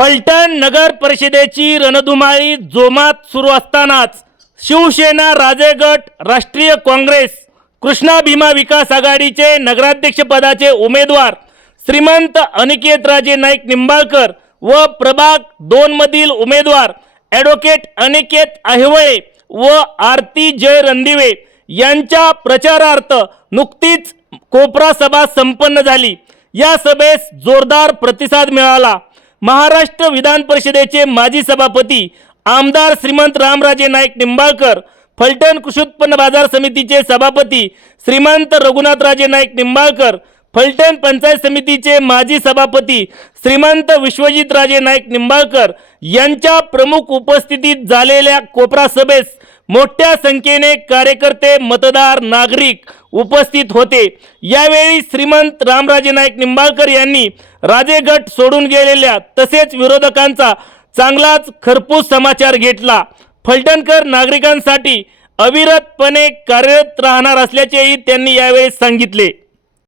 फलटण नगर परिषदेची रणधुमाळी जोमात सुरू असतानाच शिवसेना राजे गट, राष्ट्रीय काँग्रेस, कृष्णा भीमा विकास आघाडीचे नगराध्यक्षपदाचे उमेदवार श्रीमंत अनिकेतराजे नाईक निंबाळकर व प्रभाग 2 मधील उमेदवार ॲडव्होकेट अनिकेत अहिवळे व आरती जय रणदिवे यांच्या प्रचारार्थ नुकतीच कोपरा सभा संपन्न झाली। या सभेस जोरदार प्रतिसाद मिळाला। महाराष्ट्र विधान परिषदेचे माजी सभापती आमदार श्रीमंत रामराजे नाईक निंबाळकर, फलटण कृषी उत्पन्न बाजार समितीचे सभापती श्रीमंत रघुनाथराजे नाईक निंबाळकर, फलटण पंचायत समितीचे माजी सभापती श्रीमंत विश्वजितराजे नाईक निंबाळकर यांच्या प्रमुख उपस्थितीत झालेल्या कोपरा सभेस मोठ्या संख्येने कार्यकर्ते, मतदार, नागरिक उपस्थित होते। यावेळी श्रीमंत रामराजे नाईक निंबाळकर यांनी राजे गट सोडून गेलेल्या तसेच विरोधकांचा चांगलाच खरपूस समाचार घेतला। फलटणकर नागरिकांसाठी अविरतपणे कार्यरत राहणार असल्याचेही त्यांनी यावेळी सांगितले।